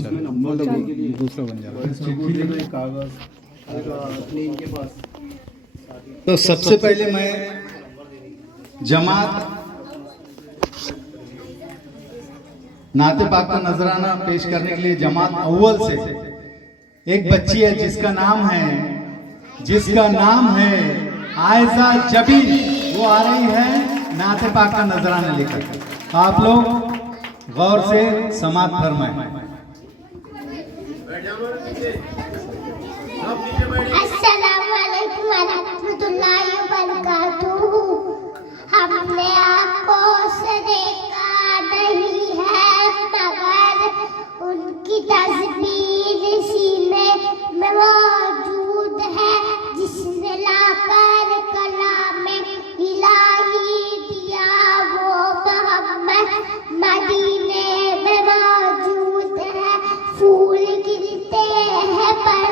उसमें नंबर लगने के लिए दूसरा बन जाएगा। कागज अपने इनके पास। तो सबसे पहले मैं जमात नाते पाक का नजराना पेश करने के लिए जमात अव्वल से एक बच्ची है जिसका नाम है आयजा जबीन, वो आ रही है नाते पाक का नजराना लेकर। आप लोग गौर से समात फरमाएं। अस्सलामु अलैकुम वरहमतुल्लाहि वबरकातुहू। हमने आंखों से देखा नहीं है मगर उनकी तस्वीर सीने में मौजूद है, जिसने लाकर कलामे इलाही दिया वो मोहम्मद मदीने में मौजूद है। फूल गिरते हैं पर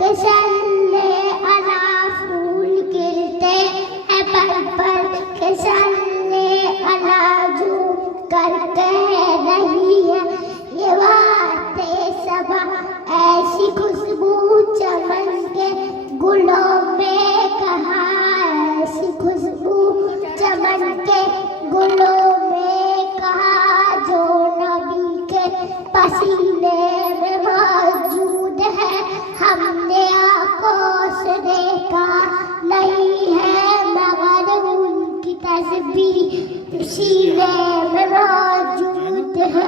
कसले अना, फूल गिरते हैं पर कसले अना, जो करते नहीं है ये बातें सबा। ऐसी खुशबू चमन के गुलों में कहाँ, ऐसी खुशबू चमन के गुलों में कहाँ, जो नबी के पसीने में मौजूद है। हमने आंखों से देखा नहीं है मगर उनकी तस्वीर सीने में मौजूद है,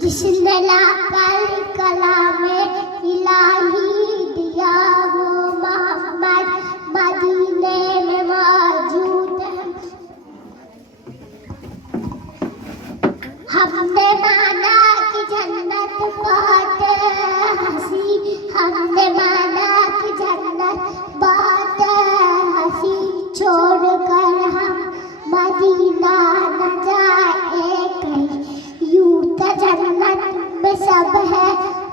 जिसने लाकर कलामे इलाही दिया वो मोहम्मद मदीने में मौजूद है। हमने माना कि जन्नत बहुत हंसी, हमने माना कि जन्नत बहुत हंसी, छोड़कर हम मदीना न जाए कहीं। यूं तो जन्नत में सब है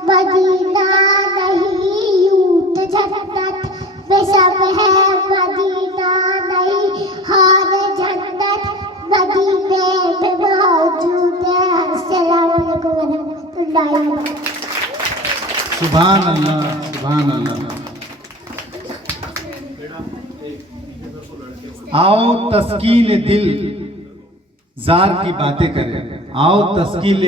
मदीना नहीं, यूं तो जन्नत में सब है मदीना नहीं, हर जन्नत मदीने में मौजूद है। अस्सलाम वालेकुम वरहमतुल्लाहि वबरकातुहू। सुभान अल्लाह, सुभान अल्लाह। आओ तस्कीन दिल जार की बातें करें, आओ तस्कीन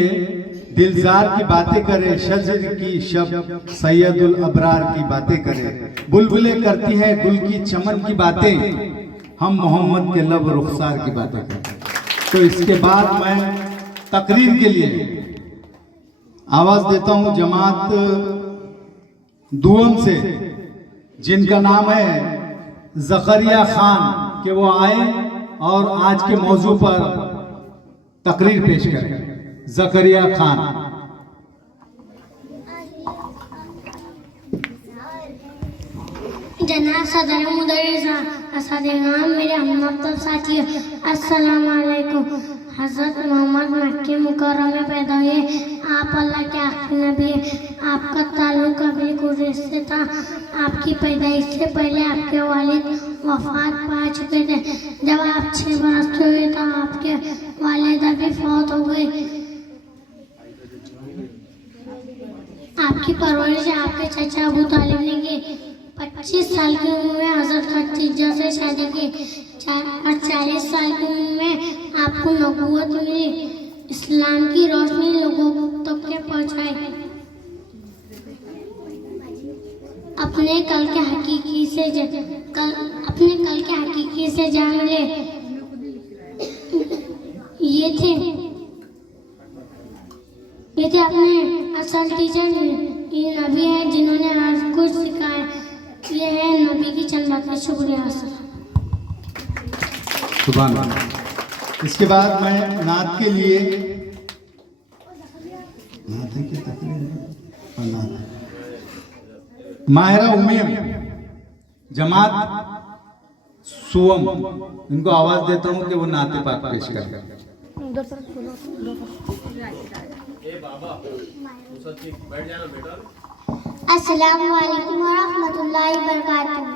दिलजार की बातें करें, शजर की शब सैयदुल अबरार की बातें करें। बुलबुलें करती है गुल की चमन की बातें, हम मोहम्मद के लब रुखसार की बातें करें। तो इसके बाद मैं तकरीर के लिए आवाज देता हूं जमात दुअम से, जिनका नाम है ज़करिया खान, कि वो आए और आज के मौजू पर तकरीर पेश करें। ज़करिया खान। जनाब सदर मुदर्रिस असद-ए-गाम, मेरे हमदर्द साथियों, अस्सलाम वालेकुम। हज़रत मोहम्मद मक्के मुकर्रम में पैदा हुए, आप अल्लाह के आखिरी नबी हैं। आपका ताल्लुक अपनी कुरैश से था। आपकी पैदाइश से पहले आपके वालिद वफात पा चुके थे। जब आप 6 बरस के हुए तो आपके वालिदा भी फौत हो गई। आपकी परवरिश आपके चाचा अबू तालिब ने की। 25 साल की उम्र में हज़रत खदीजा से शादी की और 40 साल की उम्र में आपको नबूवत मिली। इस्लाम की रोशनी लोगों तक के पहुंचाई। अपने कल के हकीकी से जान ले। ये थे अपने असल टीचर, ये नबी है जिन्होंने हर कुछ सिखाया। ये है नबी की चंद बातें। शुक्रिया। सुभान अल्लाह। इसके बाद मैं नात के लिए माहिरा उम्मीम जमात सुवम, इनको आवाज देता हूं कि वो नाते पाक पेश करें। अस्सलामु अलैकुम वरहमतुल्लाहि वबरकातुहू।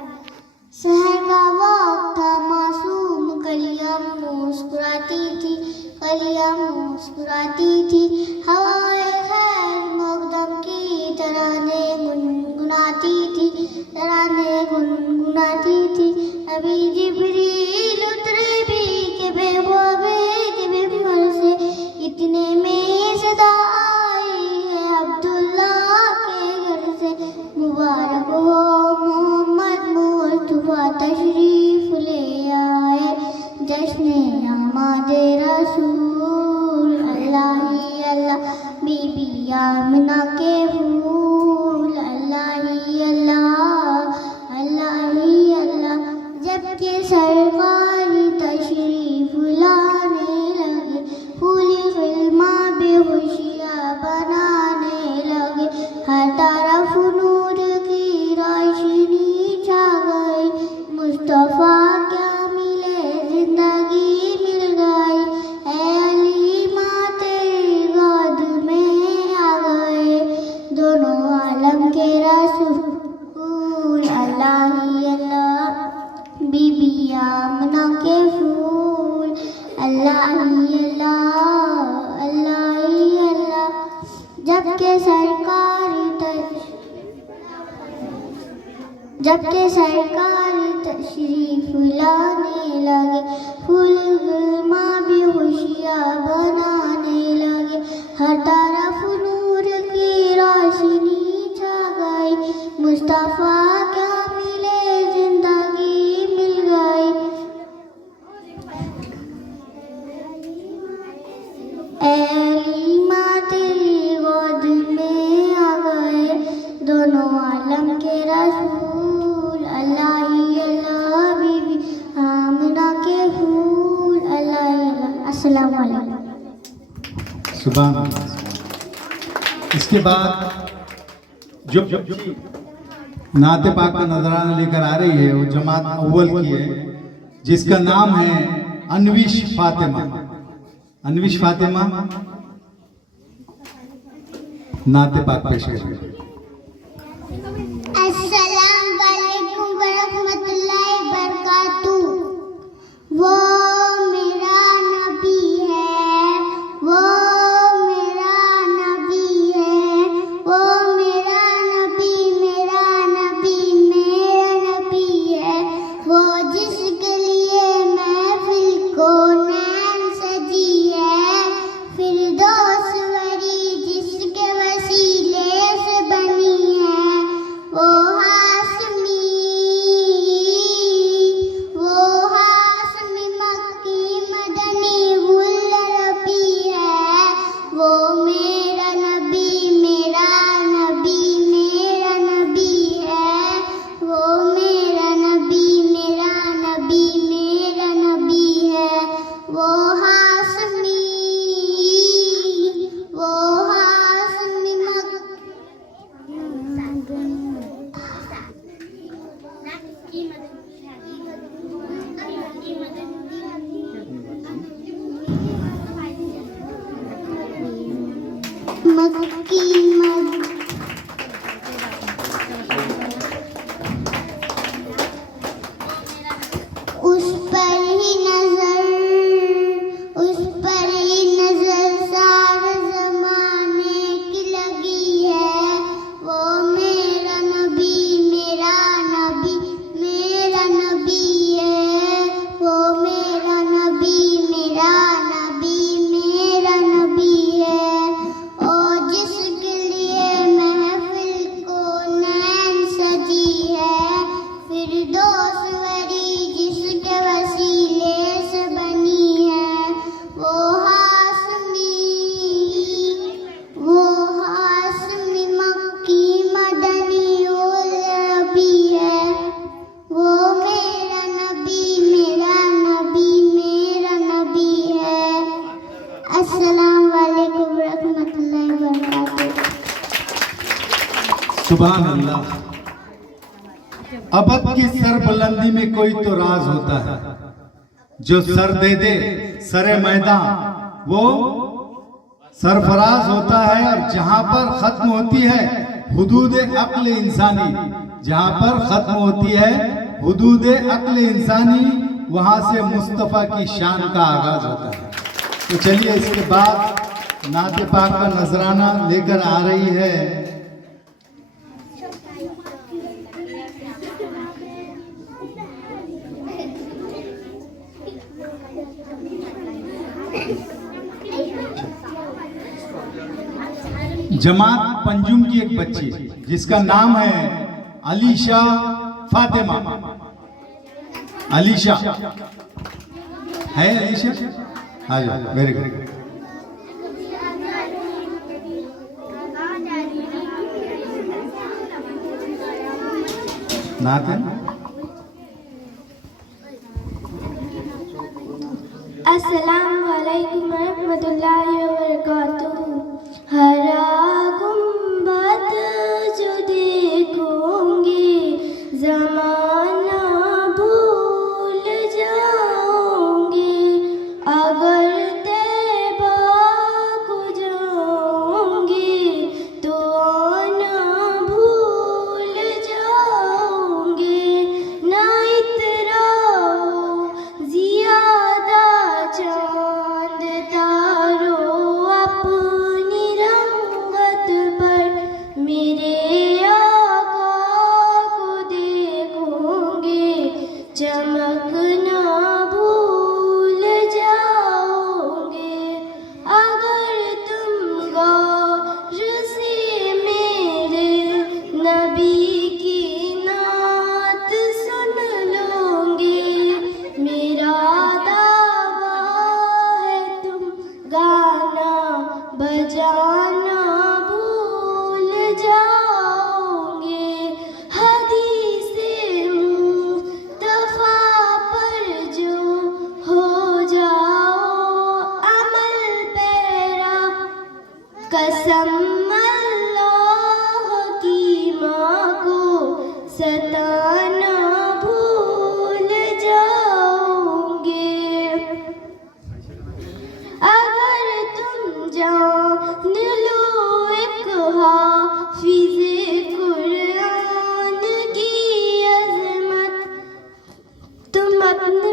शहर का वक्त था मासूम, कलियां मुस्कुराती थी, कलियां मुस्कुराती थी। हवाए खैर मकदम की तराने गुनगुनाती थी, तराने गुनगुनाती थी। अभी जिब्रील उतरे भी के बेबोबे के बिम्बर से, इतने में सदा आई है अब्दुल्ला के घर से। मुबारक हो मोहम्मद मुस्तफा तशरीफ ले आए, जश्न आमादे रसूल। अल्लाह ही अल्लाह बीबी आमिना के फूल, अल्लाह ही अल्लाह, अल्लाह ही अल्लाह। जबकि सरकार तशरीफ लाने लगे, फूली फिल्मा बेखुशियाँ बनाने लगे। हर तरफ नूर की रोशनी छा गई, मुस्तफा क्या मिले जिंदगी मिल गई। ऐ अली माँ तेरी गोद में आ गए, दोनों आलम के रसूल। अल्लाह ही अल्लाह बीबी आमना के फूल, अल्लाह ही अल्लाह, अल्लाह ही अल्लाह। जबकि सरकारी तशरीफ लाने लगे, फूल गुलमा भी खुशियाँ बनाने लगे। हर तरफ नूर की रोशनी छा गई, मुस्तफा क्या मिले जिंदगी मिल गई। ऐ अली माँ तेरी गोद में आ गए, दोनों आलम के रसूल। अल्लाह ही अल्लाह बीबी आमिना के फूल, अल्लाह ही अल्लाह। अस्सलाम वालेकुम। सुभान अल्लाह। इसके बाद जो नाते पाक का नजराना लेकर आ रही है वो जमात अव्वल की है, जिसका नाम है अनविश फातिमा। अनविश फातिमा नाते पाक पेश करेंगे। अस्सलाम वालेकुम वरहमतुल्लाहि बरकातुहू। वो मेरा नबी है, वो मेरा नबी है, वो मेरा नबी, मेरा नबी, मेरा नबी है। वो जिसके लिए महफिल को नैन सजी है, फिरदौस वरी जिसके वसीले से बनी है। वो हाशमी मक्की मदनी गुल रबी है। वो मेरा नबी, मेरा नबी, मेरा नबी है। वो मेरा नबी, मेरा नबी, मेरा नबी है। वो हाशमी मक्की उस पर ही नजर, उस पर ही नजर सारे जमाने की लगी है। वो मेरा नबी, मेरा नबी, मेरा नबी है। वो मेरा नबी, मेरा नबी, मेरा नबी है। और जिसके लिए महफिल को नैन सजी है, फिरदौस वरी जिसके वसीले से बनी है। वो हाशमी मक्की मदनी उल रबी है। वो मेरा नबी, मेरा नबी, मेरा नबी है। अस्सलाम वालेकुम रहमतुल्लाहि व बरकातुहू। सुभान अल्लाह। अबद की सरबुलंदी में कोई तो राज होता है, जो सर दे दे सरे मैदान वो सरफराज होता है। और जहां पर खत्म होती है हुदूद अक्ल इंसानी, जहां पर खत्म होती है हुदूदे अक्ल इंसानी, वहां से मुस्तफ़ा की शान का आगाज होता है। तो चलिए इसके बाद नाते पाक का नजराना लेकर आ रही है जमात पंजुम की एक बच्ची जिसका नाम है अलीशा फातिमा। अलीशा है, अलीशा हाँ जी, वेरी गुड। नात है। अस्सलाम वालेकुम रहमतुल्लाहि व बरकातुहू। हरा गुंबद जो देखोगे ज़माना भूल जाओगे, अगर तैबा को जाओगे तो आना भूल जाओगे। ना इतराओ ज़ियादा चांद तारों अपनी रंगत पर, मेरे आका को देखोगे चमकना भूल जाओगे। अगर तुम गौर से मेरे नबी की नात सुन लोगे, मेरा दावा है तुम गाना बजाना भूल जाओगे। हदीसे मुस्तफा पर जो हो जाओ अमल पैरा, कसम अल्लाह की माँ को सताना भूल जाओगे। अगर तुम जान लो एक हाफिज़े कुरान की अज़मत, तुम अपने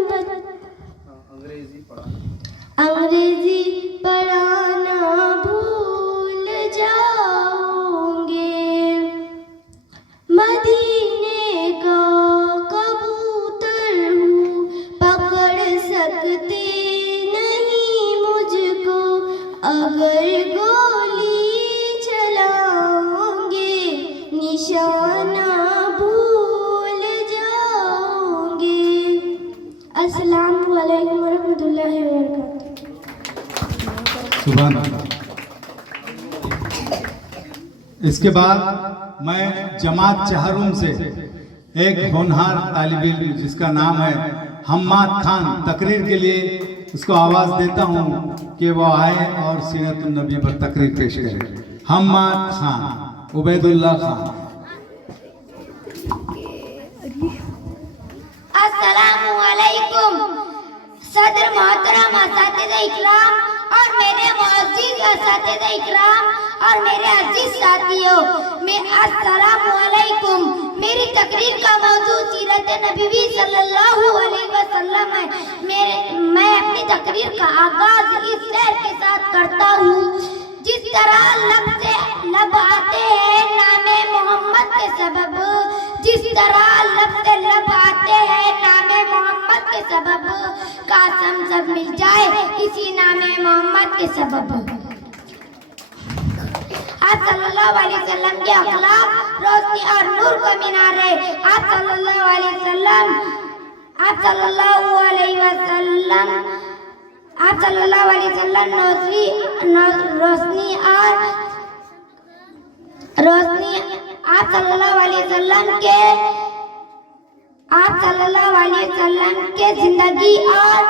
अंग्रेजी पढ़ाना भूल जाओगे। मदीने का कबूतर हूँ, पकड़ सकते नहीं मुझको, अगर गोली चलाओगे निशाना भूल जाओगे। अस्सलामु अलैकुम रहमतुल्लाहि व बरकातुहू। सुभान अल्लाह। इसके बाद मैं जमात चहरुम से एक होनहार तालिब इल्म जिसका नाम है हम्माद खान, तकरीर के लिए उसको आवाज देता हूं कि वो आए और सीरतुन नबी पर तकरीर पेश करे। हम्माद खान, उबैदुल्लाह खान। अस्सलामु अलैकुम। सदर मोहतरम असातिज़े इकराम और मेरे मुअज़्ज़िज़ असातिज़े इकराम और मेरे अजीज साथियों, मैं अस्सलामु अलैकुम। मेरी तकरीर का मौजू सीरत नबी सल्लल्लाहु अलैहि वसल्लम है। मैं अपनी तकरीर का आगाज इस शेर के साथ करता हूँ। जिस तरह लब से लब आते हैं नामे मोहम्मद के सबब, जिस तरह लब से लब आते हैं नामे मोहम्मद के सबब, कासम सब मिल जाए इसी नामे मोहम्मद के सबब। आप सल्लल्लाहु अलैहि वसल्लम के अखलाक रोशनी और नूर का मीनार है। आप सल्लल्लाहु अलैहि वसल्लम रोशनी आप सल्लल्लाहु अलैहि वसल्लम के जिंदगी और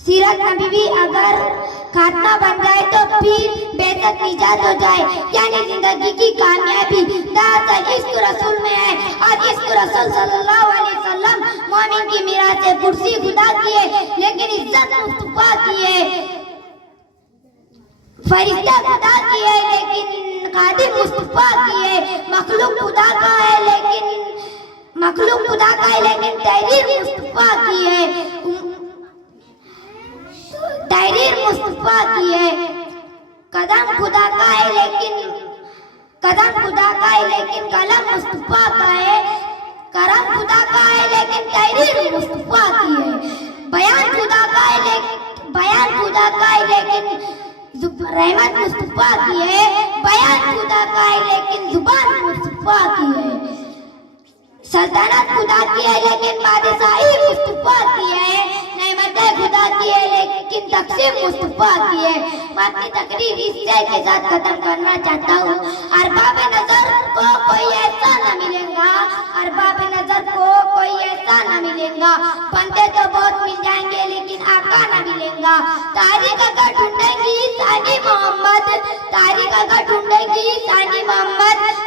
सीरत नबी अगर खात्मा बन जाए तो फिर बेशक निजात हो जाए, यानी जिंदगी की कामयाबी दरअसल इश्क रसूल में है। और इश्क रसूल सल्लल्लाहु अलैहि वसल्लम मोमिन की मीरास से कुर्सी खुदा की है, लेकिन इज्जत मुस्तफा की है। फरिश्ता खुदा की है लेकिन खादिम मुस्तफा की है। मखलूक खुदा का है लेकिन मखलूक खुदा का है लेकिन तहरीर मुस्तफा की है, तहरीर मुस्तफा की है। कदम खुदा का है लेकिन कलम मुस्तफा का है। करम खुदा का है लेकिन तहरीर मुस्तफा की है। बयान खुदा का है लेकिन रहमत मुस्तफा की है। बयान खुदा का है लेकिन जुबान मुस्तफा की है। सल्तनत खुदा की है लेकिन बादशाही मुस्तफा की है। नेमतें खुदा की है लेकिन तकसीम मुस्तफा की है। मैं अपनी तकरीर इस शेर के साथ खत्म करना चाहता हूँ। अरबाब नजर को कोई ऐसा न मिलेगा, अरबाब नजर को कोई ऐसा न मिलेगा। बंदे तो बहुत मिल जाएंगे लेकिन आका न मिलेगा। तारीख अगर ढूंढेगी सानी मोहम्मद, तारीख अगर ढूंढेगी सानी मोहम्मद।